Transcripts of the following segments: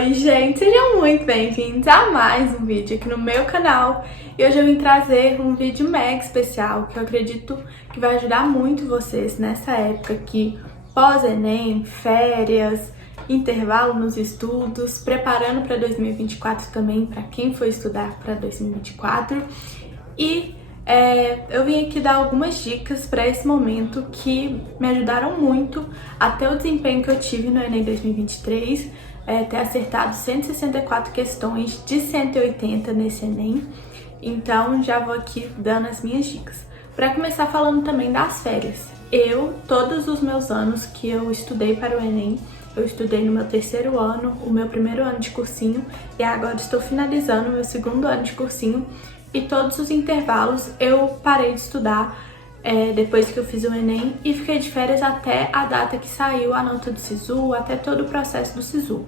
Oi gente, sejam muito bem-vindos a mais um vídeo aqui no meu canal. E hoje eu vim trazer um vídeo mega especial que eu acredito que vai ajudar muito vocês nessa época aqui, pós-ENEM, férias, intervalo nos estudos, preparando para 2024 também, para quem for estudar para 2024. E eu vim aqui dar algumas dicas para esse momento que me ajudaram muito até o desempenho que eu tive no ENEM 2023, ter acertado 164 questões de 180 nesse ENEM. Então já vou aqui dando as minhas dicas. Para começar falando também das férias. Todos os meus anos que eu estudei para o ENEM, eu estudei no meu terceiro ano, o meu primeiro ano de cursinho, e agora estou finalizando o meu segundo ano de cursinho. E todos os intervalos eu parei de estudar depois que eu fiz o ENEM e fiquei de férias até a data que saiu a nota do SISU, até todo o processo do SISU.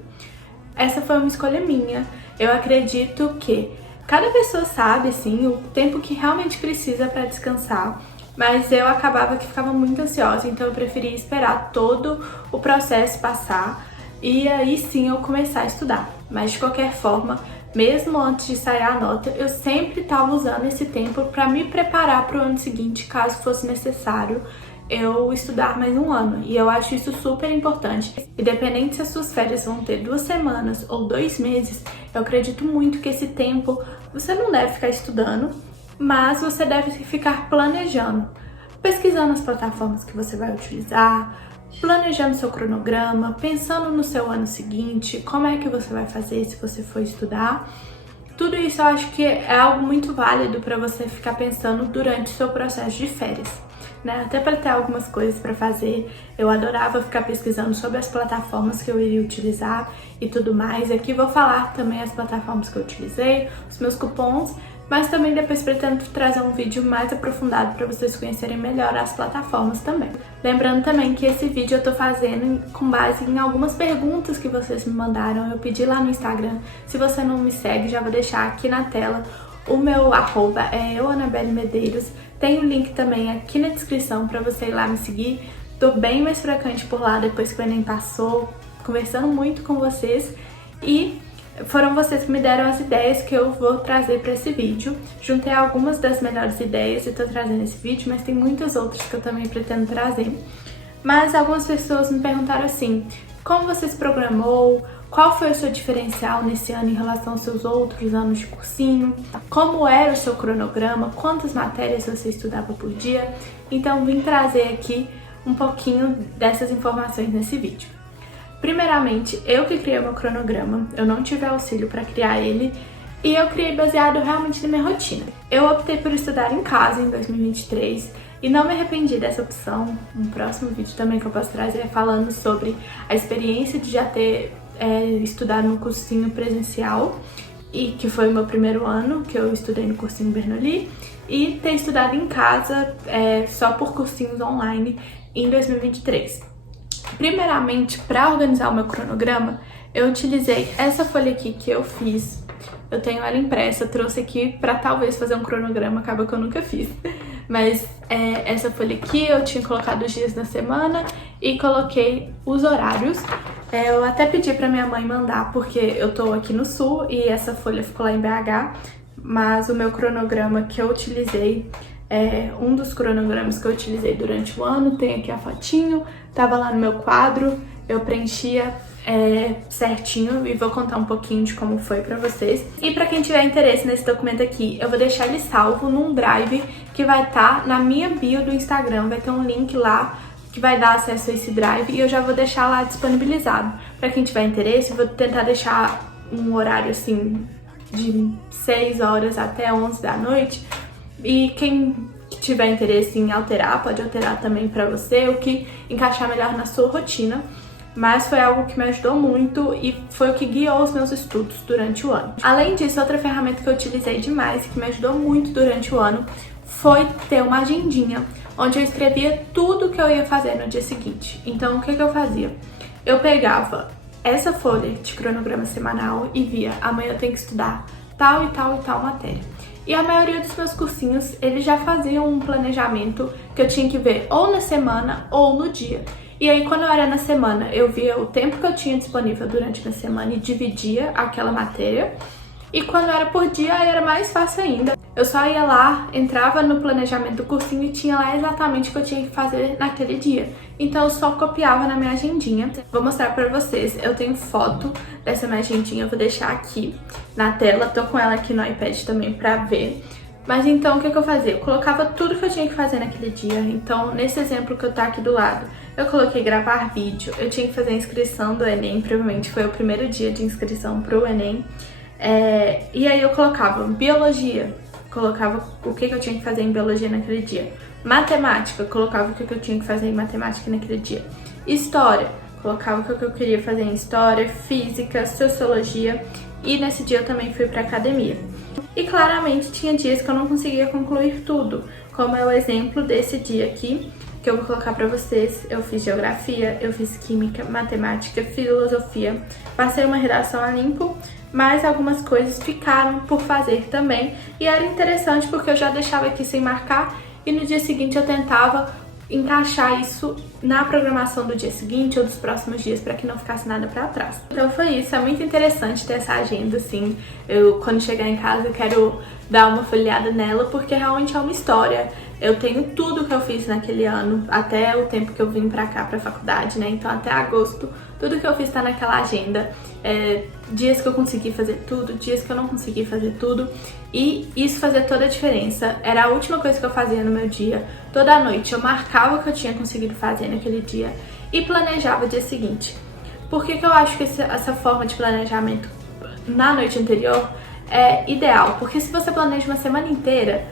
Essa foi uma escolha minha. Eu acredito que cada pessoa sabe, assim, o tempo que realmente precisa para descansar, mas eu acabava que ficava muito ansiosa, então eu preferia esperar todo o processo passar e aí sim eu começar a estudar. Mas de qualquer forma, mesmo antes de sair a nota, eu sempre estava usando esse tempo para me preparar para o ano seguinte, caso fosse necessário eu estudar mais um ano. E eu acho isso super importante. Independente se as suas férias vão ter 2 semanas ou 2 meses, eu acredito muito que esse tempo você não deve ficar estudando, mas você deve ficar planejando, pesquisando as plataformas que você vai utilizar, planejando seu cronograma, pensando no seu ano seguinte, como é que você vai fazer se você for estudar. Tudo isso eu acho que é algo muito válido para você ficar pensando durante o seu processo de férias, né? Até para ter algumas coisas para fazer. Eu adorava ficar pesquisando sobre as plataformas que eu iria utilizar e tudo mais. Aqui vou falar também as plataformas que eu utilizei, os meus cupons, mas também depois pretendo trazer um vídeo mais aprofundado para vocês conhecerem melhor as plataformas também. Lembrando também que esse vídeo eu tô fazendo com base em algumas perguntas que vocês me mandaram, eu pedi lá no Instagram. Se você não me segue, já vou deixar aqui na tela o meu arroba, @AnabelleMedeiros. Tem o link também aqui na descrição para você ir lá me seguir. Tô bem mais frequente por lá depois que o ENEM passou, conversando muito com vocês, e foram vocês que me deram as ideias que eu vou trazer para esse vídeo. Juntei algumas das melhores ideias e tô trazendo esse vídeo, mas tem muitas outras que eu também pretendo trazer. Mas algumas pessoas me perguntaram assim: como você se programou? Qual foi o seu diferencial nesse ano em relação aos seus outros anos de cursinho? Como era o seu cronograma? Quantas matérias você estudava por dia? Então vim trazer aqui um pouquinho dessas informações nesse vídeo. Primeiramente, eu que criei o meu cronograma, eu não tive auxílio para criar ele e eu criei baseado realmente na minha rotina. Eu optei por estudar em casa em 2023 e não me arrependi dessa opção. Um próximo vídeo também que eu posso trazer é falando sobre a experiência de já ter estudado no cursinho presencial, e que foi o meu primeiro ano que eu estudei no cursinho Bernoulli, e ter estudado em casa só por cursinhos online em 2023. Primeiramente, para organizar o meu cronograma, eu utilizei essa folha aqui que eu fiz. Eu tenho ela impressa, trouxe aqui para talvez fazer um cronograma, acaba que eu nunca fiz. Mas essa folha aqui eu tinha colocado os dias da semana e coloquei os horários. Eu até pedi para minha mãe mandar, porque eu tô aqui no sul e essa folha ficou lá em BH, mas o meu cronograma que eu utilizei, um dos cronogramas que eu utilizei durante o ano, tem aqui a fotinho, tava lá no meu quadro, eu preenchia certinho e vou contar um pouquinho de como foi pra vocês. E pra quem tiver interesse nesse documento aqui, eu vou deixar ele salvo num drive que vai estar na minha bio do Instagram, vai ter um link lá que vai dar acesso a esse drive e eu já vou deixar lá disponibilizado. Pra quem tiver interesse, eu vou tentar deixar um horário assim de 6 horas até 11 da noite, e quem tiver interesse em alterar, pode alterar também pra você, o que encaixar melhor na sua rotina. Mas foi algo que me ajudou muito e foi o que guiou os meus estudos durante o ano. Além disso, outra ferramenta que eu utilizei demais e que me ajudou muito durante o ano foi ter uma agendinha, onde eu escrevia tudo que eu ia fazer no dia seguinte. Então, o que eu fazia? Eu pegava essa folha de cronograma semanal e via: amanhã eu tenho que estudar tal e tal e tal matéria. E a maioria dos meus cursinhos, eles já faziam um planejamento que eu tinha que ver ou na semana ou no dia. E aí, quando eu era na semana, eu via o tempo que eu tinha disponível durante a minha semana e dividia aquela matéria. E quando era por dia, aí era mais fácil ainda. Eu só ia lá, entrava no planejamento do cursinho e tinha lá exatamente o que eu tinha que fazer naquele dia. Então eu só copiava na minha agendinha. Vou mostrar pra vocês, eu tenho foto dessa minha agendinha, eu vou deixar aqui na tela. Tô com ela aqui no iPad também pra ver. Mas então, o que eu fazia? Eu colocava tudo que eu tinha que fazer naquele dia. Então, nesse exemplo que eu tá aqui do lado, eu coloquei gravar vídeo, eu tinha que fazer a inscrição do Enem, provavelmente foi o primeiro dia de inscrição pro Enem. E aí eu colocava biologia, colocava o que eu tinha que fazer em biologia naquele dia. Matemática, colocava o que eu tinha que fazer em matemática naquele dia. História, colocava o que eu queria fazer em história, física, sociologia. E nesse dia eu também fui pra academia. E claramente tinha dias que eu não conseguia concluir tudo, como é o exemplo desse dia aqui, que eu vou colocar pra vocês. Eu fiz geografia, eu fiz química, matemática, filosofia, passei uma redação a limpo, mas algumas coisas ficaram por fazer também. E era interessante porque eu já deixava aqui sem marcar e no dia seguinte eu tentava encaixar isso na programação do dia seguinte ou dos próximos dias para que não ficasse nada para trás. Então foi isso, é muito interessante ter essa agenda assim. Eu, quando chegar em casa, eu quero dar uma folheada nela porque realmente é uma história. Eu tenho tudo que eu fiz naquele ano, até o tempo que eu vim pra cá, pra faculdade, né? Então até agosto, tudo que eu fiz tá naquela agenda. Dias que eu consegui fazer tudo, dias que eu não consegui fazer tudo. E isso fazia toda a diferença. Era a última coisa que eu fazia no meu dia. Toda noite eu marcava o que eu tinha conseguido fazer naquele dia e planejava o dia seguinte. Por que eu acho que essa forma de planejamento na noite anterior é ideal? Porque se você planeja uma semana inteira,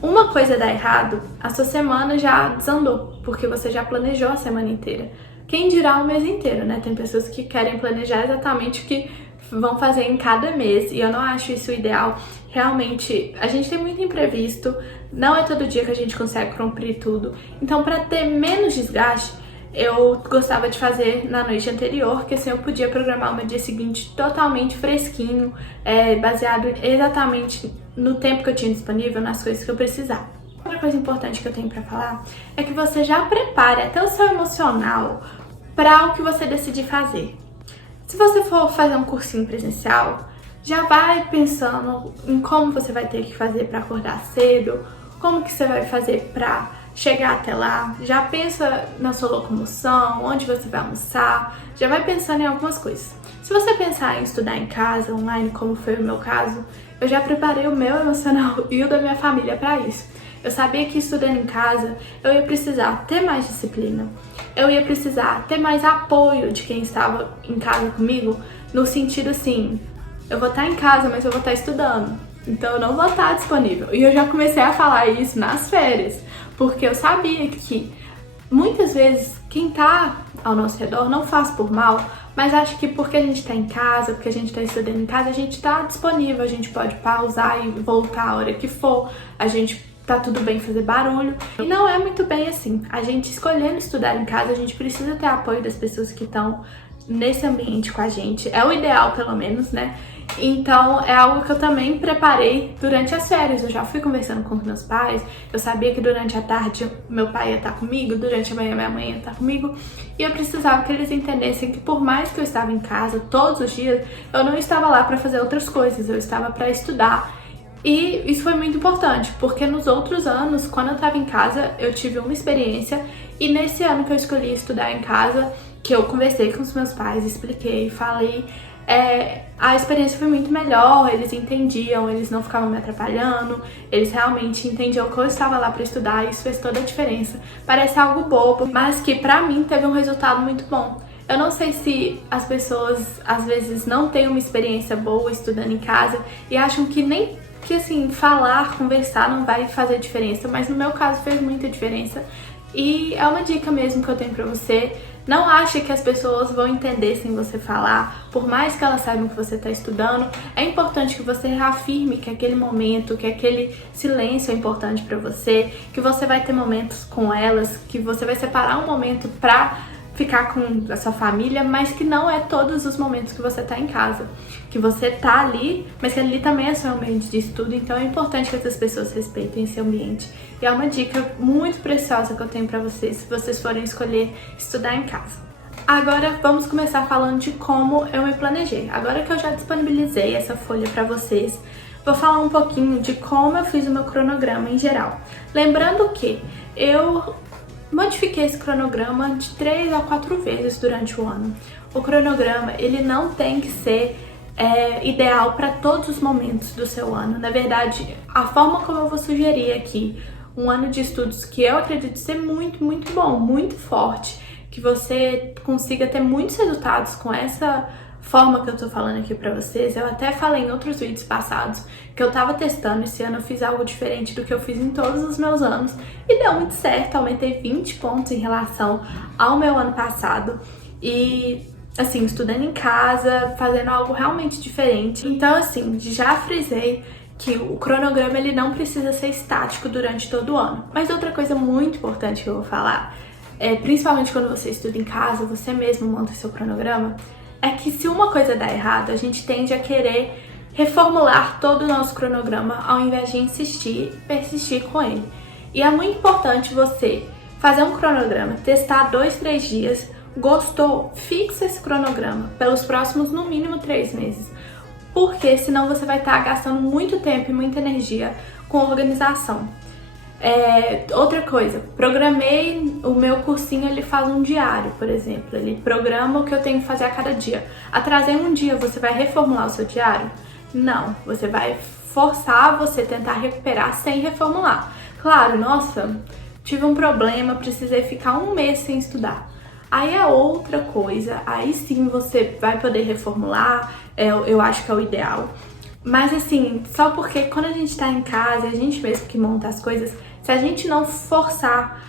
uma coisa dá errado, a sua semana já desandou, porque você já planejou a semana inteira. Quem dirá o mês inteiro, né? Tem pessoas que querem planejar exatamente o que vão fazer em cada mês, e eu não acho isso ideal. Realmente, a gente tem muito imprevisto, não é todo dia que a gente consegue cumprir tudo. Então, para ter menos desgaste, eu gostava de fazer na noite anterior, que assim eu podia programar o meu dia seguinte totalmente fresquinho, baseado exatamente no tempo que eu tinha disponível, nas coisas que eu precisava. Outra coisa importante que eu tenho pra falar é que você já prepare até o seu emocional para o que você decidir fazer. Se você for fazer um cursinho presencial, já vai pensando em como você vai ter que fazer para acordar cedo, como que você vai fazer para chegar até lá, já pensa na sua locomoção, onde você vai almoçar, já vai pensando em algumas coisas. Se você pensar em estudar em casa, online, como foi o meu caso, eu já preparei o meu emocional e o da minha família para isso. Eu sabia que estudando em casa, eu ia precisar ter mais disciplina, eu ia precisar ter mais apoio de quem estava em casa comigo, no sentido assim, eu vou estar em casa, mas eu vou estar estudando, então eu não vou estar disponível. E eu já comecei a falar isso nas férias, porque eu sabia que muitas vezes quem tá ao nosso redor não faz por mal, mas acho que porque a gente tá em casa, porque a gente tá estudando em casa, a gente tá disponível, a gente pode pausar e voltar a hora que for, a gente tá tudo bem fazer barulho. E não é muito bem assim. A gente escolhendo estudar em casa, a gente precisa ter apoio das pessoas que estão nesse ambiente com a gente. É o ideal, pelo menos, né? Então é algo que eu também preparei durante as férias. Eu já fui conversando com os meus pais, eu sabia que durante a tarde meu pai ia estar comigo, durante a manhã minha mãe ia estar comigo, e eu precisava que eles entendessem que por mais que eu estava em casa todos os dias, eu não estava lá para fazer outras coisas, eu estava para estudar. E isso foi muito importante, porque nos outros anos, quando eu estava em casa, eu tive uma experiência, e nesse ano que eu escolhi estudar em casa, que eu conversei com os meus pais, expliquei, falei, a experiência foi muito melhor, eles entendiam, eles não ficavam me atrapalhando, eles realmente entendiam que eu estava lá para estudar, e isso fez toda a diferença. Parece algo bobo, mas que pra mim teve um resultado muito bom. Eu não sei se as pessoas às vezes não têm uma experiência boa estudando em casa e acham que nem que assim, falar, conversar não vai fazer diferença, mas no meu caso fez muita diferença. E é uma dica mesmo que eu tenho pra você. Não ache que as pessoas vão entender sem você falar, por mais que elas saibam que você está estudando. É importante que você reafirme que aquele momento, que aquele silêncio é importante para você, que você vai ter momentos com elas, que você vai separar um momento pra ficar com a sua família, mas que não é todos os momentos que você tá em casa. Que você tá ali, mas que ali também é seu ambiente de estudo, então é importante que essas pessoas respeitem esse ambiente. E é uma dica muito preciosa que eu tenho pra vocês, se vocês forem escolher estudar em casa. Agora vamos começar falando de como eu me planejei. Agora que eu já disponibilizei essa folha pra vocês, vou falar um pouquinho de como eu fiz o meu cronograma em geral. Lembrando que eu modifiquei esse cronograma de 3 a 4 vezes durante o ano. O cronograma, ele não tem que ser ideal para todos os momentos do seu ano. Na verdade, a forma como eu vou sugerir aqui, um ano de estudos que eu acredito ser muito, muito bom, muito forte, que você consiga ter muitos resultados com essa forma que eu tô falando aqui pra vocês. Eu até falei em outros vídeos passados que eu tava testando esse ano, eu fiz algo diferente do que eu fiz em todos os meus anos e deu muito certo, aumentei 20 pontos em relação ao meu ano passado e assim, estudando em casa, fazendo algo realmente diferente. Então assim, já frisei que o cronograma ele não precisa ser estático durante todo o ano. Mas outra coisa muito importante que eu vou falar, principalmente quando você estuda em casa, você mesmo monta seu cronograma, é que se uma coisa dá errado, a gente tende a querer reformular todo o nosso cronograma ao invés de insistir e persistir com ele. E é muito importante você fazer um cronograma, testar 2, 3 dias, gostou, fixa esse cronograma pelos próximos, no mínimo, 3 meses. Porque senão você vai estar gastando muito tempo e muita energia com organização. Outra coisa, programei o meu cursinho, ele faz um diário, por exemplo, ele programa o que eu tenho que fazer a cada dia. Atrasei um dia, você vai reformular o seu diário? Não, você vai forçar você tentar recuperar sem reformular. Claro, nossa, tive um problema, precisei ficar 1 mês sem estudar. Aí é outra coisa, aí sim você vai poder reformular, eu acho que é o ideal. Mas assim, só porque quando a gente tá em casa, a gente mesmo que monta as coisas, se a gente não forçar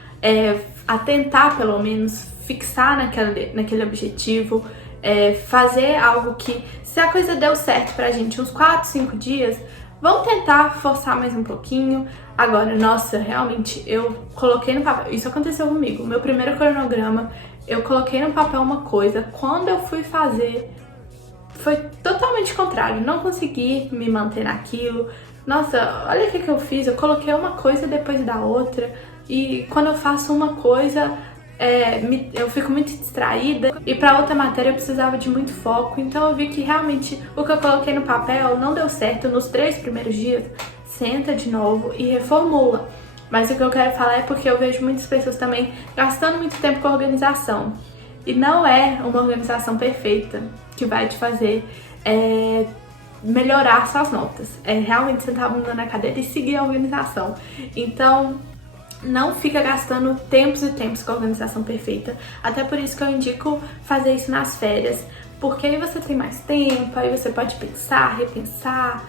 a tentar pelo menos fixar naquele objetivo, fazer algo que, se a coisa deu certo pra gente uns 4, 5 dias, vamos tentar forçar mais um pouquinho. Agora, nossa, realmente, eu coloquei no papel, isso aconteceu comigo, o meu primeiro cronograma, eu coloquei no papel uma coisa, quando eu fui fazer, foi totalmente contrário, não consegui me manter naquilo. Nossa, olha o que eu fiz, eu coloquei uma coisa depois da outra e quando eu faço uma coisa, eu fico muito distraída e para outra matéria eu precisava de muito foco, então eu vi que realmente o que eu coloquei no papel não deu certo nos 3 primeiros dias. Senta de novo e reformula. Mas o que eu quero falar é porque eu vejo muitas pessoas também gastando muito tempo com a organização. E não é uma organização perfeita que vai te fazer melhorar suas notas. É realmente sentar a bunda na cadeira e seguir a organização. Então, não fica gastando tempos e tempos com a organização perfeita. Até por isso que eu indico fazer isso nas férias. Porque aí você tem mais tempo, aí você pode pensar, repensar,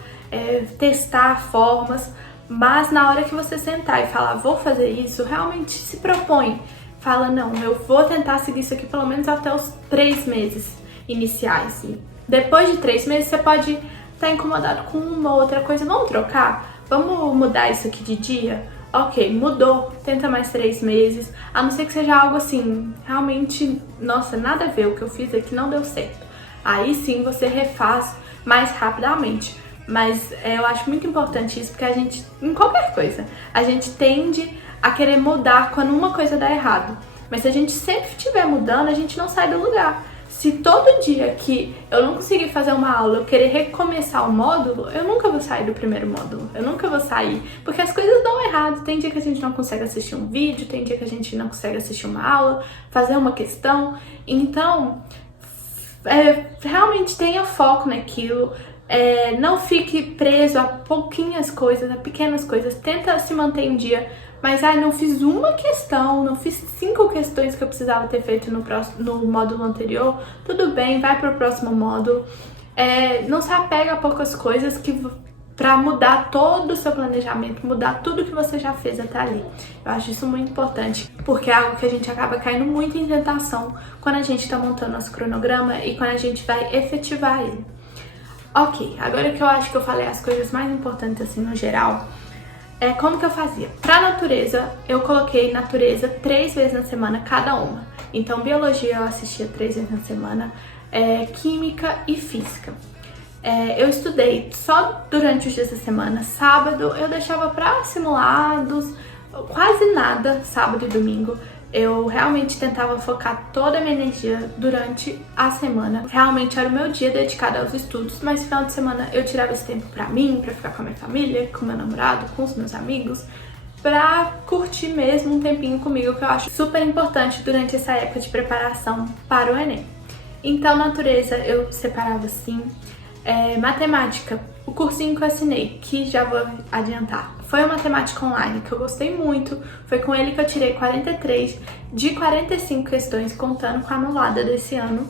testar formas. Mas na hora que você sentar e falar, vou fazer isso, realmente se propõe. Fala, não, eu vou tentar seguir isso aqui pelo menos até os 3 meses iniciais. E depois de 3 meses você pode estar incomodado com uma outra coisa. Vamos trocar? Vamos mudar isso aqui de dia? Ok, mudou, tenta mais 3 meses. A não ser que seja algo assim, realmente, nossa, nada a ver, o que eu fiz aqui não deu certo. Aí sim você refaz mais rapidamente. Mas eu acho muito importante isso, porque a gente, em qualquer coisa, a gente tende a querer mudar quando uma coisa dá errado. Mas se a gente sempre estiver mudando, a gente não sai do lugar. Se todo dia que eu não conseguir fazer uma aula, eu querer recomeçar o módulo, eu nunca vou sair do primeiro módulo. Eu nunca vou sair, porque as coisas dão errado. Tem dia que a gente não consegue assistir um vídeo, tem dia que a gente não consegue assistir uma aula, fazer uma questão. Então, realmente tenha foco naquilo. Não fique preso a pouquinhas coisas, a pequenas coisas. Tenta se manter em dia. Mas, não fiz uma questão, não fiz 5 questões que eu precisava ter feito no módulo anterior. Tudo bem, vai para o próximo módulo. Não se apega a poucas coisas para mudar todo o seu planejamento, mudar tudo que você já fez até ali. Eu acho isso muito importante, porque é algo que a gente acaba caindo muito em tentação quando a gente está montando nosso cronograma e quando a gente vai efetivar ele. Ok, agora que eu acho que eu falei as coisas mais importantes assim no geral, Como que eu fazia? Pra natureza, eu coloquei natureza 3 vezes na semana cada uma. Então, biologia eu assistia 3 vezes na semana, química e física. Eu estudei só durante os dias da semana. Sábado eu deixava pra simulados, quase nada, sábado e domingo. Eu realmente tentava focar toda a minha energia durante a semana. Realmente era o meu dia dedicado aos estudos, mas no final de semana eu tirava esse tempo pra mim, pra ficar com a minha família, com meu namorado, com os meus amigos, pra curtir mesmo um tempinho comigo, que eu acho super importante durante essa época de preparação para o Enem. Então, natureza eu separava assim. Matemática, o cursinho que eu assinei, que já vou adiantar, foi uma matemática online que eu gostei muito. Foi com ele que eu tirei 43 de 45 questões, contando com a anulada desse ano.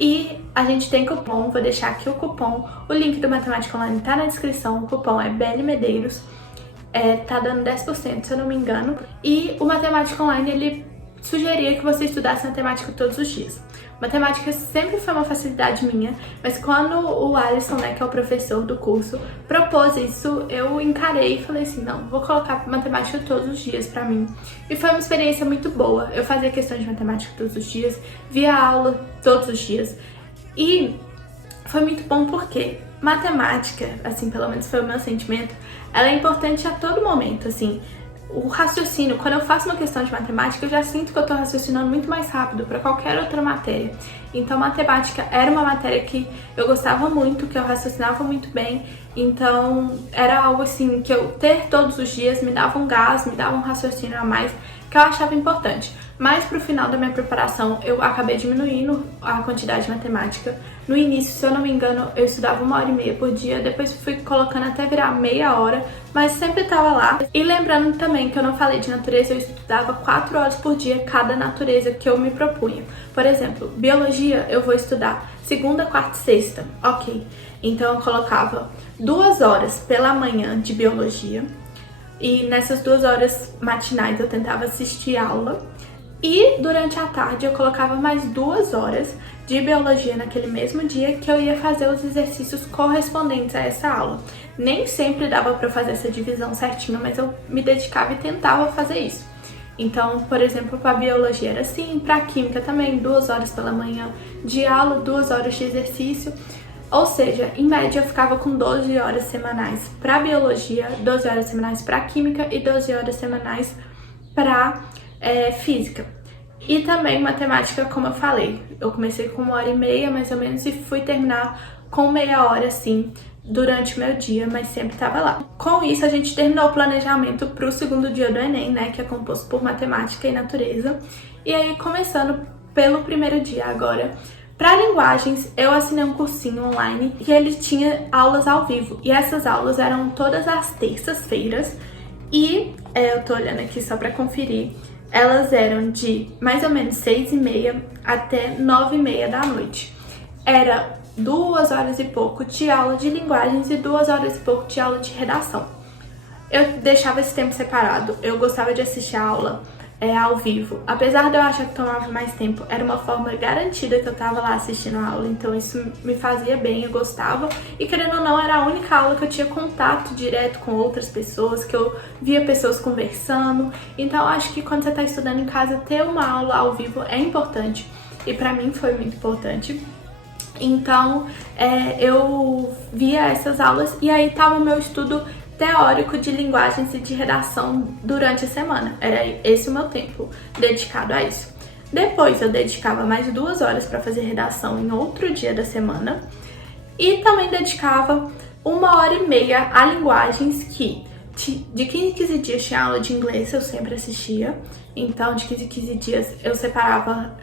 E a gente tem cupom, vou deixar aqui o cupom. O link do Matemática Online tá na descrição, o cupom é BL Medeiros. Tá dando 10%, se eu não me engano. E o Matemática Online, ele sugeria que você estudasse matemática todos os dias. Matemática sempre foi uma facilidade minha, mas quando o Alisson, né, que é o professor do curso, propôs isso, eu encarei e falei assim, não, vou colocar matemática todos os dias pra mim. E foi uma experiência muito boa. Eu fazia questão de matemática todos os dias, via aula todos os dias. E foi muito bom porque matemática, assim, pelo menos foi o meu sentimento, ela é importante a todo momento, assim. O raciocínio, quando eu faço uma questão de matemática, eu já sinto que eu tô raciocinando muito mais rápido para qualquer outra matéria. Então, matemática era uma matéria que eu gostava muito, que eu raciocinava muito bem. Então, era algo assim que eu ter todos os dias me dava um gás, me dava um raciocínio a mais, que eu achava importante. Mas pro final da minha preparação, eu acabei diminuindo a quantidade de matemática. No início, se eu não me engano, eu estudava 1h30 por dia, depois fui colocando até virar meia hora, mas sempre estava lá. E lembrando também que eu não falei de natureza, eu estudava 4 horas por dia cada natureza que eu me propunha. Por exemplo, biologia eu vou estudar segunda, quarta e sexta, ok. Então eu colocava 2 horas pela manhã de biologia, e nessas 2 horas matinais eu tentava assistir aula. E durante a tarde eu colocava mais 2 horas de biologia naquele mesmo dia, que eu ia fazer os exercícios correspondentes a essa aula. Nem sempre dava para fazer essa divisão certinho, mas eu me dedicava e tentava fazer isso. Então, por exemplo, para biologia era assim, para química também, 2 horas pela manhã de aula, 2 horas de exercício. Ou seja, em média eu ficava com 12 horas semanais para biologia, 12 horas semanais para química e 12 horas semanais para física. E também matemática, como eu falei, eu comecei com 1h30 mais ou menos e fui terminar com meia hora assim durante o meu dia, mas sempre estava lá. Com isso a gente terminou o planejamento para o segundo dia do Enem, né, que é composto por matemática e natureza. E aí, começando pelo primeiro dia agora, para linguagens, eu assinei um cursinho online que ele tinha aulas ao vivo, e essas aulas eram todas as terças-feiras. E eu tô olhando aqui só para conferir. Elas eram de mais ou menos 6h30 até 9h30 da noite. Era 2 horas e pouco de aula de linguagens e 2 horas e pouco de aula de redação. Eu deixava esse tempo separado. Eu gostava de assistir a aula ao vivo. Apesar de eu achar que tomava mais tempo, era uma forma garantida que eu tava lá assistindo a aula, então isso me fazia bem, eu gostava. E querendo ou não, era a única aula que eu tinha contato direto com outras pessoas, que eu via pessoas conversando. Então eu acho que quando você tá estudando em casa, ter uma aula ao vivo é importante. E pra mim foi muito importante. Então eu via essas aulas e aí tava o meu estudo teórico de linguagens e de redação durante a semana. Era esse o meu tempo dedicado a isso. Depois eu dedicava mais 2 horas para fazer redação em outro dia da semana. E também dedicava 1h30 a linguagens, que de 15 em 15 dias tinha aula de inglês, eu sempre assistia. Então de 15 em 15 dias eu separava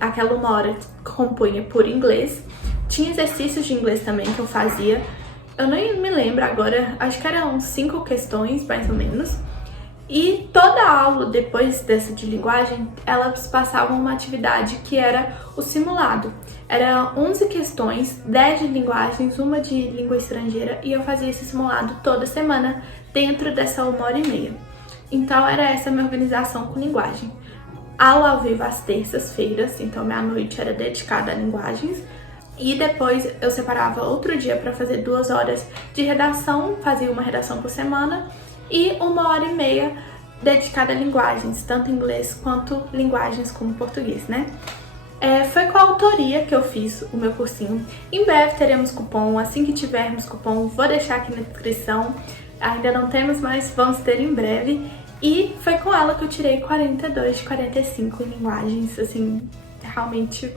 aquela 1 hora que compunha por inglês. Tinha exercícios de inglês também que eu fazia. Eu nem me lembro agora, acho que eram 5 questões, mais ou menos. E toda aula, depois dessa de linguagem, elas passavam uma atividade que era o simulado. Era 11 questões, 10 de linguagens, 1 de língua estrangeira, e eu fazia esse simulado toda semana dentro dessa 1h30. Então era essa a minha organização com linguagem. Aula ao vivo às terças-feiras, então minha noite era dedicada a linguagens. E depois eu separava outro dia para fazer 2 horas de redação, fazia uma redação por semana. e 1h30 dedicada a linguagens, tanto inglês quanto linguagens como português, né? Foi com a autoria que eu fiz o meu cursinho. Em breve teremos cupom, assim que tivermos cupom, vou deixar aqui na descrição. Ainda não temos, mas vamos ter em breve. E foi com ela que eu tirei 42 de 45 em linguagens, assim, realmente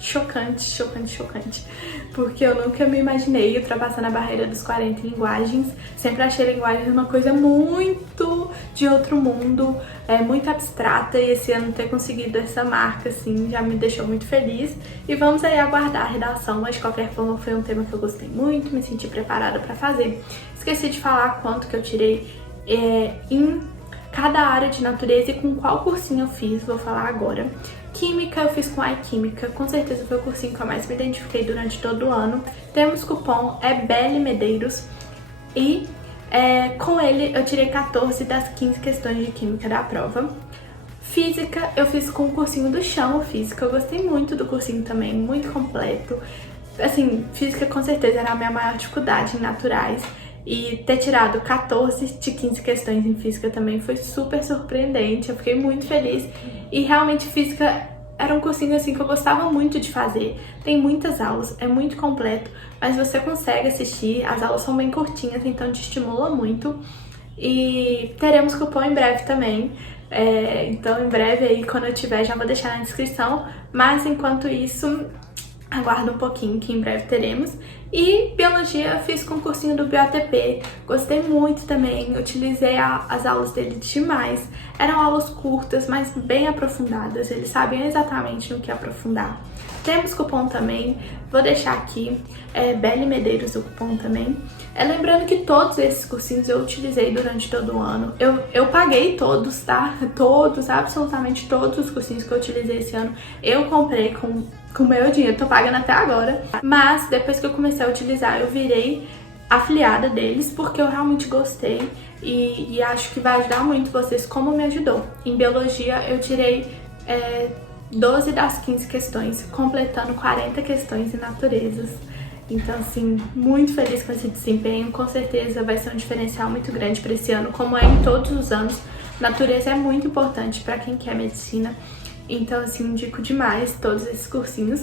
chocante, chocante, chocante. Porque eu nunca me imaginei ultrapassando a barreira dos 40 em linguagens. Sempre achei linguagens uma coisa muito de outro mundo, muito abstrata, e esse ano ter conseguido essa marca, assim, já me deixou muito feliz. E vamos aí aguardar a redação, mas de qualquer forma foi um tema que eu gostei muito, me senti preparada pra fazer. Esqueci de falar quanto que eu tirei em cada área de natureza e com qual cursinho eu fiz, vou falar agora. Química eu fiz com a Química, com certeza foi o cursinho que eu mais me identifiquei durante todo o ano. Temos cupom, é Belle Medeiros, e com ele eu tirei 14 das 15 questões de Química da prova. Física eu fiz com o cursinho do Chamo Física, eu gostei muito do cursinho também, muito completo. Assim, Física com certeza era a minha maior dificuldade em naturais. E ter tirado 14 de 15 questões em Física também foi super surpreendente, eu fiquei muito feliz. E realmente Física era um cursinho assim que eu gostava muito de fazer. Tem muitas aulas, é muito completo, mas você consegue assistir, as aulas são bem curtinhas, então te estimula muito. E teremos cupom em breve também. Então em breve aí, quando eu tiver, já vou deixar na descrição. Mas enquanto isso, aguarda um pouquinho que em breve teremos. E Biologia eu fiz com o cursinho do BioATP, gostei muito também, utilizei as aulas dele demais. Eram aulas curtas, mas bem aprofundadas, eles sabiam exatamente no que aprofundar. Temos cupom também, vou deixar aqui, Belle Medeiros o cupom também. Lembrando que todos esses cursinhos eu utilizei durante todo o ano. Eu paguei todos, tá? Todos, absolutamente todos os cursinhos que eu utilizei esse ano, eu comprei com o meu dinheiro, tô pagando até agora. Mas depois que eu comecei a utilizar, eu virei afiliada deles, porque eu realmente gostei e acho que vai ajudar muito vocês, como me ajudou. Em Biologia eu tirei 12 das 15 questões, completando 40 questões em naturezas. Então, assim, muito feliz com esse desempenho, com certeza vai ser um diferencial muito grande para esse ano, como é em todos os anos. Natureza é muito importante para quem quer medicina, então, assim, indico demais todos esses cursinhos.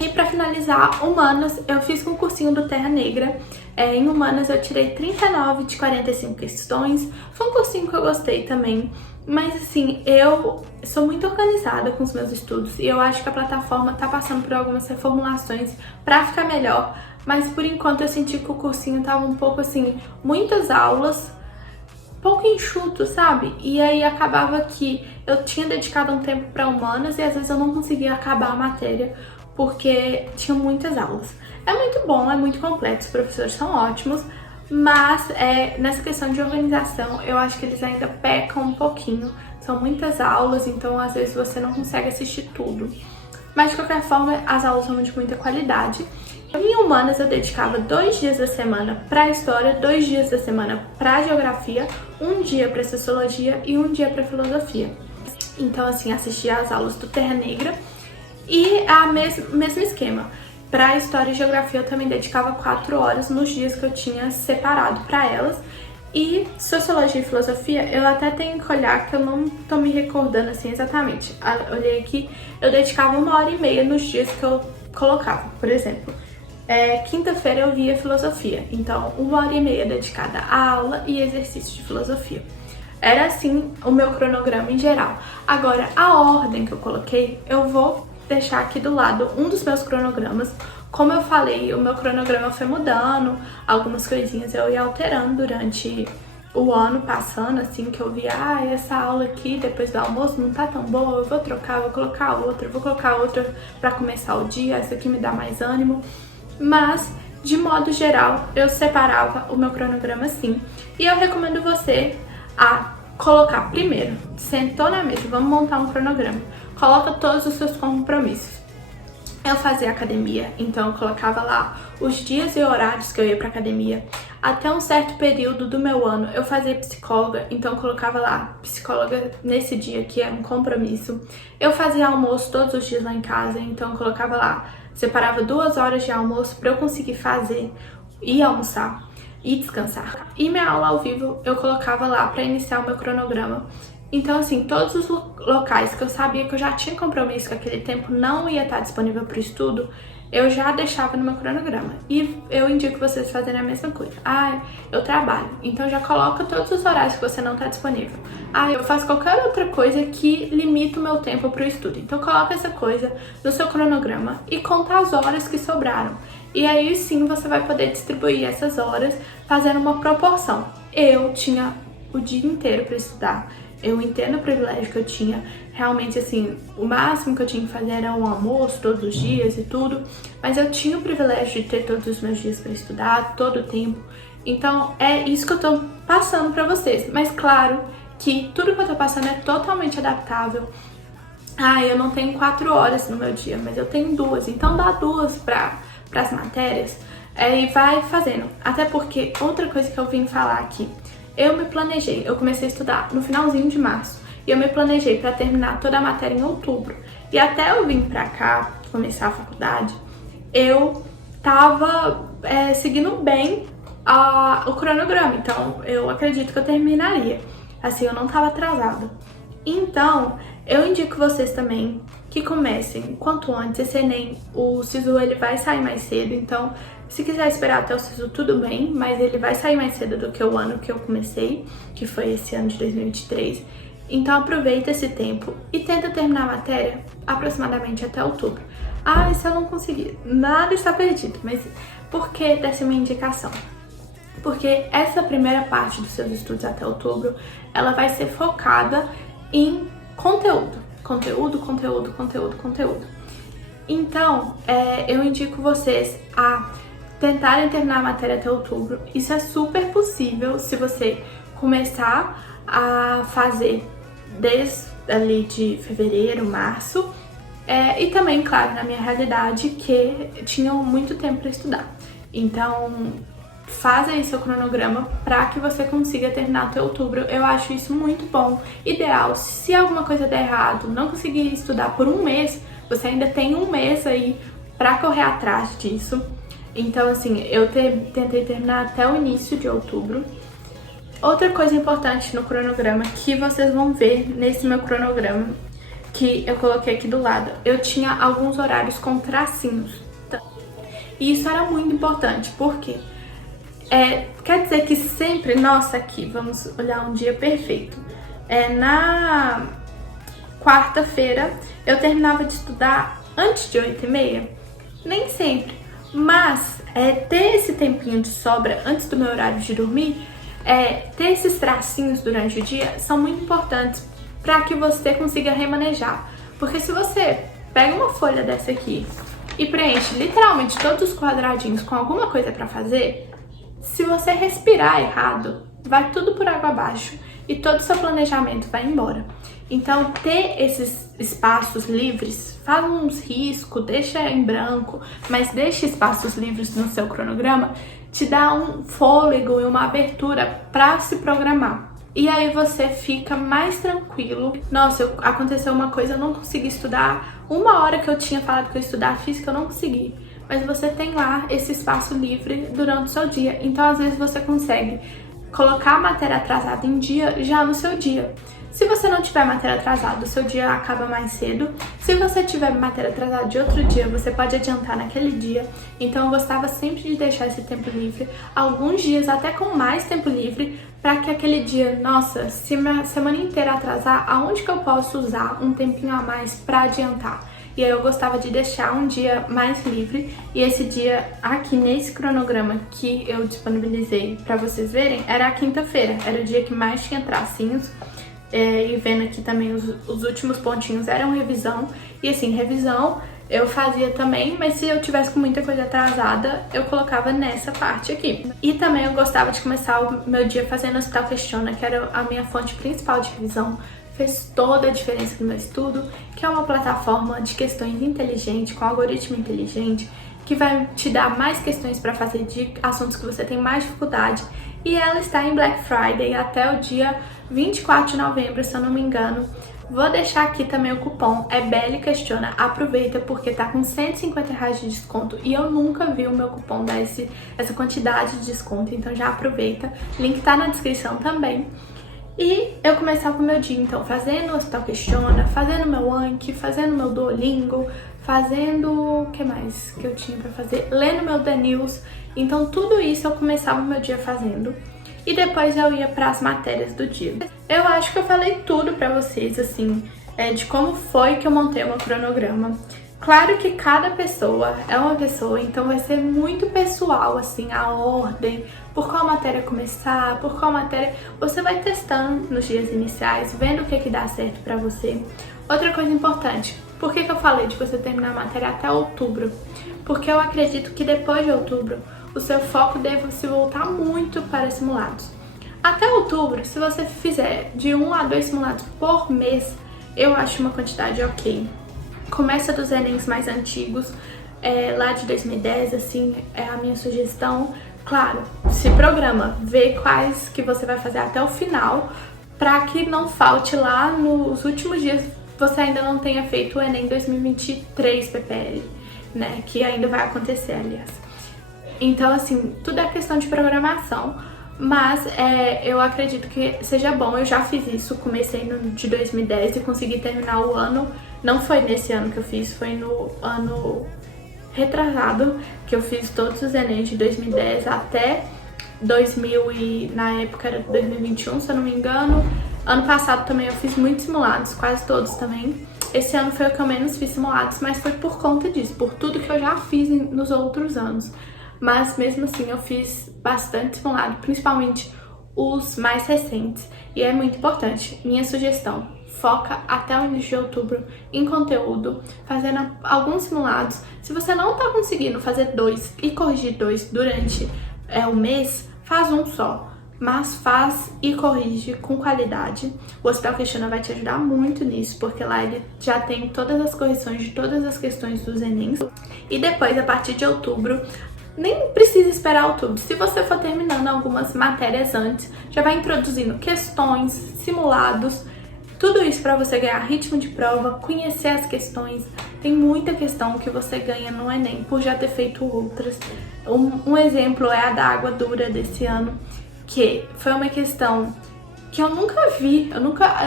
E para finalizar, Humanas, eu fiz com o cursinho do Terra Negra. Em Humanas eu tirei 39 de 45 questões, foi um cursinho que eu gostei também. Mas assim, eu sou muito organizada com os meus estudos e eu acho que a plataforma tá passando por algumas reformulações pra ficar melhor. Mas por enquanto eu senti que o cursinho tava um pouco assim, muitas aulas, pouco enxuto, sabe? E aí acabava que eu tinha dedicado um tempo pra Humanas e às vezes eu não conseguia acabar a matéria porque tinha muitas aulas. É muito bom, é muito completo, os professores são ótimos, mas nessa questão de organização eu acho que eles ainda pecam um pouquinho. São muitas aulas, então às vezes você não consegue assistir tudo. Mas de qualquer forma, as aulas são de muita qualidade. Em Humanas eu dedicava 2 dias da semana para História, 2 dias da semana para Geografia, 1 dia para Sociologia e 1 dia para Filosofia. Então assim, assistia às aulas do Terra Negra e mesmo esquema. Para História e Geografia eu também dedicava 4 horas nos dias que eu tinha separado para elas. E Sociologia e Filosofia eu até tenho que olhar, que eu não tô me recordando assim exatamente. Olhei aqui, eu dedicava 1h30 nos dias que eu colocava. Por exemplo, quinta-feira eu via Filosofia, então 1h30 dedicada à aula e exercício de Filosofia. Era assim o meu cronograma em geral. Agora, a ordem que eu coloquei, eu vou deixar aqui do lado um dos meus cronogramas. Como eu falei, o meu cronograma foi mudando, algumas coisinhas eu ia alterando durante o ano passando, assim, que eu via, essa aula aqui, depois do almoço, não tá tão boa, eu vou trocar, vou colocar outra pra começar o dia, essa aqui me dá mais ânimo. Mas, de modo geral, eu separava o meu cronograma assim. E eu recomendo você a colocar primeiro, sentou na mesa, vamos montar um cronograma. Coloca todos os seus compromissos. Eu fazia academia, então eu colocava lá os dias e horários que eu ia pra academia. Até um certo período do meu ano eu fazia psicóloga, então eu colocava lá psicóloga nesse dia, que é um compromisso. Eu fazia almoço todos os dias lá em casa, então eu colocava lá, separava 2 horas de almoço pra eu conseguir fazer e almoçar. e descansar. E minha aula ao vivo eu colocava lá para iniciar o meu cronograma. Então, assim, todos os locais que eu sabia que eu já tinha compromisso, que aquele tempo não ia estar disponível para o estudo, eu já deixava no meu cronograma. E eu indico vocês fazerem a mesma coisa. Eu trabalho, então já coloca todos os horários que você não está disponível. Eu faço qualquer outra coisa que limita o meu tempo para o estudo. Então coloca essa coisa no seu cronograma e conta as horas que sobraram. E aí sim você vai poder distribuir essas horas fazendo uma proporção. Eu tinha o dia inteiro para estudar. Eu entendo o privilégio que eu tinha. Realmente, assim, o máximo que eu tinha que fazer era um almoço todos os dias e tudo. Mas eu tinha o privilégio de ter todos os meus dias para estudar, todo o tempo. Então, é isso que eu tô passando pra vocês. Mas claro que tudo que eu tô passando é totalmente adaptável. Eu não tenho 4 horas no meu dia, mas eu tenho 2. Então, dá 2 para as matérias. E vai fazendo. Até porque, outra coisa que eu vim falar aqui. Eu me planejei, eu comecei a estudar no finalzinho de março e eu me planejei para terminar toda a matéria em outubro. E até eu vir pra cá, começar a faculdade, eu tava seguindo bem o cronograma, então eu acredito que eu terminaria. Assim, eu não tava atrasada. Então, eu indico vocês também que comecem quanto antes. Esse Enem, o SISU, ele vai sair mais cedo, então se quiser esperar até o SISU, tudo bem, mas ele vai sair mais cedo do que o ano que eu comecei, que foi esse ano de 2023. Então aproveita esse tempo e tenta terminar a matéria aproximadamente até outubro. E se eu não conseguir, nada está perdido, mas por que dessa minha indicação? Porque essa primeira parte dos seus estudos até outubro, ela vai ser focada em conteúdo. Conteúdo. Então, eu indico vocês a tentarem terminar a matéria até outubro. Isso é super possível se você começar a fazer desde ali de fevereiro, março. E também, claro, na minha realidade, que tinham muito tempo para estudar. Então, faz aí seu cronograma para que você consiga terminar até outubro. Eu acho isso muito bom. Ideal, se alguma coisa der errado, não conseguir estudar por um mês, você ainda tem um mês aí para correr atrás disso. Então, assim, eu tentei terminar até o início de outubro. Outra coisa importante no cronograma que vocês vão ver nesse meu cronograma, que eu coloquei aqui do lado, eu tinha alguns horários com tracinhos. E isso era muito importante, porque quer dizer que sempre, nossa, aqui, vamos olhar um dia perfeito. Na quarta-feira, eu terminava de estudar antes de 8h30? Nem sempre. Mas ter esse tempinho de sobra antes do meu horário de dormir, ter esses tracinhos durante o dia, são muito importantes para que você consiga remanejar. Porque se você pega uma folha dessa aqui e preenche literalmente todos os quadradinhos com alguma coisa para fazer, se você respirar errado, vai tudo por água abaixo e todo o seu planejamento vai embora. Então, ter esses espaços livres, faz uns riscos, deixa em branco, mas deixa espaços livres no seu cronograma, te dá um fôlego e uma abertura para se programar. E aí você fica mais tranquilo. Nossa, aconteceu uma coisa, eu não consegui estudar. 1 hora que eu tinha falado que eu ia estudar física, eu não consegui. Mas você tem lá esse espaço livre durante o seu dia. Então, às vezes, você consegue colocar a matéria atrasada em dia já no seu dia. Se você não tiver matéria atrasada, o seu dia acaba mais cedo. Se você tiver matéria atrasada de outro dia, você pode adiantar naquele dia. Então eu gostava sempre de deixar esse tempo livre, alguns dias até com mais tempo livre, para que aquele dia, nossa, se minha semana inteira atrasar, aonde que eu posso usar um tempinho a mais para adiantar? E aí eu gostava de deixar um dia mais livre, e esse dia aqui nesse cronograma que eu disponibilizei para vocês verem, era a quinta-feira, era o dia que mais tinha tracinhos. E vendo aqui também os últimos pontinhos eram revisão. E assim, revisão eu fazia também, mas se eu tivesse com muita coisa atrasada, eu colocava nessa parte aqui. E também eu gostava de começar o meu dia fazendo o Hospital Questiona, que era a minha fonte principal de revisão. Fez toda a diferença no meu estudo, que é uma plataforma de questões inteligente, com algoritmo inteligente, que vai te dar mais questões para fazer de assuntos que você tem mais dificuldade. E ela está em Black Friday até o dia 24 de novembro, se eu não me engano. Vou deixar aqui também o cupom EBELLEQUestiona, aproveita porque tá com R$150 de desconto e eu nunca vi o meu cupom dar essa quantidade de desconto, então já aproveita, link tá na descrição também. E eu começava o meu dia então fazendo o Hospital Questiona, fazendo meu Anki, fazendo meu Duolingo, fazendo o que mais que eu tinha pra fazer, lendo meu The News, então tudo isso eu começava o meu dia fazendo. E depois eu ia para as matérias do dia. Eu acho que eu falei tudo pra vocês, assim, de como foi que eu montei o meu cronograma. Claro que cada pessoa é uma pessoa, então vai ser muito pessoal, assim, a ordem, por qual matéria começar, por qual matéria... Você vai testando nos dias iniciais, vendo o que dá certo pra você. Outra coisa importante, por que eu falei de você terminar a matéria até outubro? Porque eu acredito que depois de outubro, o seu foco deve se voltar muito para simulados. Até outubro, se você fizer de 1 a 2 simulados por mês, eu acho uma quantidade ok. Começa dos Enems mais antigos, lá de 2010, assim, é a minha sugestão. Claro, se programa, vê quais que você vai fazer até o final, para que não falte lá nos últimos dias, você ainda não tenha feito o Enem 2023 PPL, né, que ainda vai acontecer, aliás. Então, assim, tudo é questão de programação, mas eu acredito que seja bom. Eu já fiz isso, comecei no de 2010 e consegui terminar o ano. Não foi nesse ano que eu fiz, foi no ano retrasado que eu fiz todos os Enem de 2010 até 2000 e na época era 2021, se eu não me engano. Ano passado também eu fiz muitos simulados, quase todos também. Esse ano foi o que eu menos fiz simulados, mas foi por conta disso, por tudo que eu já fiz nos outros anos. Mas mesmo assim eu fiz bastante simulado, principalmente os mais recentes. E é muito importante, minha sugestão, foca até o início de outubro em conteúdo, fazendo alguns simulados. Se você não tá conseguindo fazer 2 e corrigir 2 durante o mês, faz um só. Mas faz e corrige com qualidade. O Hospital Questiona vai te ajudar muito nisso, porque lá ele já tem todas as correções de todas as questões dos Enems. E depois, a partir de outubro, nem precisa esperar outubro. Se você for terminando algumas matérias antes, já vai introduzindo questões, simulados, tudo isso para você ganhar ritmo de prova, conhecer as questões. Tem muita questão que você ganha no Enem por já ter feito outras. Um exemplo é a da água dura desse ano, que foi uma questão que eu nunca vi, eu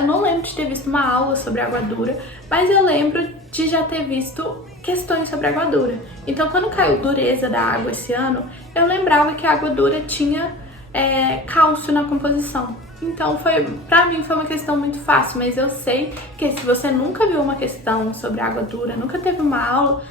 não lembro de ter visto uma aula sobre água dura, mas eu lembro de já ter visto questões sobre água dura. Então, quando caiu dureza da água esse ano, eu lembrava que a água dura tinha cálcio na composição. Então, pra mim foi uma questão muito fácil, mas eu sei que se você nunca viu uma questão sobre água dura, nunca teve uma aula,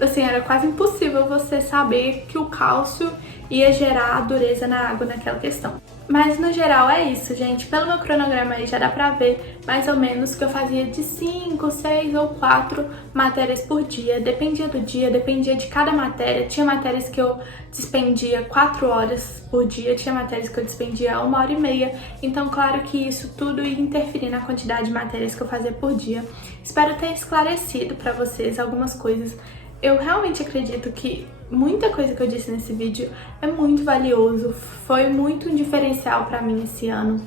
assim, era quase impossível você saber que o cálcio ia gerar dureza na água naquela questão. Mas no geral é isso, gente. Pelo meu cronograma aí já dá pra ver mais ou menos que eu fazia de 5, 6 ou 4 matérias por dia. Dependia do dia, dependia de cada matéria. Tinha matérias que eu despendia 4 horas por dia, tinha matérias que eu despendia 1h30. Então, claro que isso tudo ia interferir na quantidade de matérias que eu fazia por dia. Espero ter esclarecido pra vocês algumas coisas. Eu realmente acredito que muita coisa que eu disse nesse vídeo é muito valioso, foi muito um diferencial pra mim esse ano.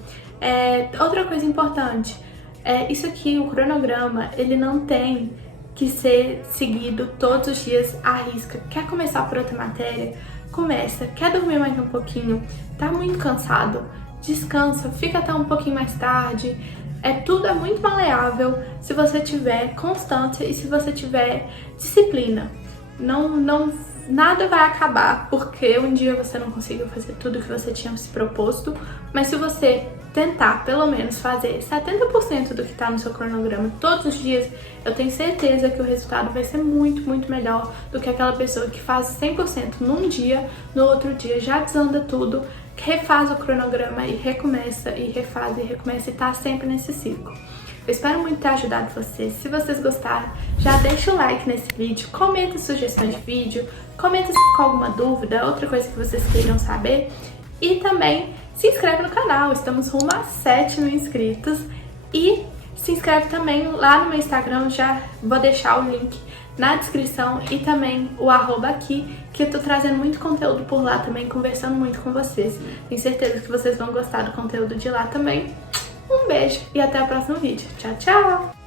Outra coisa importante, isso aqui, o cronograma, ele não tem que ser seguido todos os dias à risca. Quer começar por outra matéria? Começa. Quer dormir mais um pouquinho? Tá muito cansado? Descansa, fica até um pouquinho mais tarde. Tudo é muito maleável se você tiver constância e se você tiver disciplina. Nada vai acabar porque um dia você não conseguiu fazer tudo que você tinha se proposto, mas se você tentar pelo menos fazer 70% do que está no seu cronograma todos os dias, eu tenho certeza que o resultado vai ser muito, muito melhor do que aquela pessoa que faz 100% num dia, no outro dia já desanda tudo, refaz o cronograma e recomeça, e refaz e recomeça e tá sempre nesse ciclo. Eu espero muito ter ajudado vocês. Se vocês gostaram, já deixa o like nesse vídeo, comenta sugestões de vídeo, comenta se ficou alguma dúvida, outra coisa que vocês queiram saber. E também se inscreve no canal, estamos rumo a 7 mil inscritos. E se inscreve também lá no meu Instagram, já vou deixar o link na descrição e também o @ aqui, que eu tô trazendo muito conteúdo por lá também, conversando muito com vocês. Tenho certeza que vocês vão gostar do conteúdo de lá também. Um Um beijo e até o próximo vídeo. Tchau, tchau!